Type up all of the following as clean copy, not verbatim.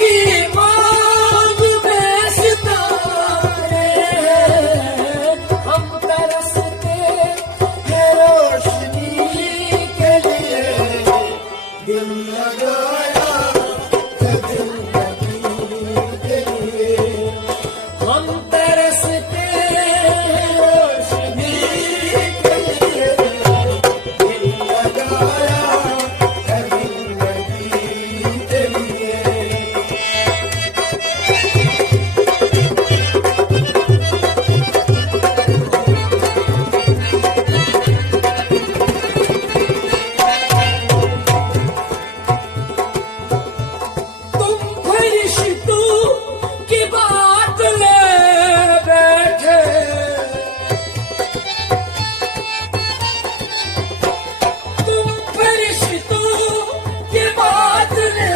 की मांग में सितारे हम तरसते हैं रोशनी के लिए दिल लगाया है जिंदगी के लिए हम तरसते हैं रोशनी के लिए दिल लगाया है जिंदगी के लिए तुम फरिश्तों की बात ले बैठे तुम फरिश्तों की बात ले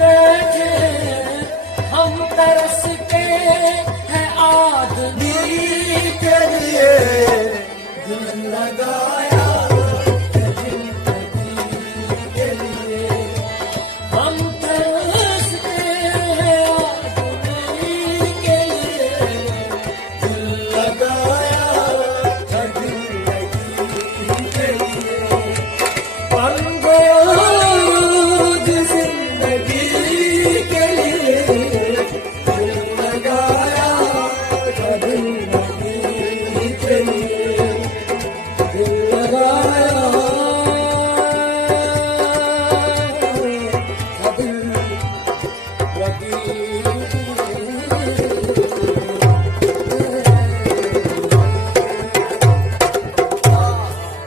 बैठे हम तरसते हैं आदमी के लिए दिल लगाया है जिंदगी के लिए हम तरसते हैं आदमी के लिए दिल लगाया है जिंदगी के लिए बन गया रोज जिंदगी के लिए दिल लगाया है जिंदगी के लिए दिल लगाया है जिंदगी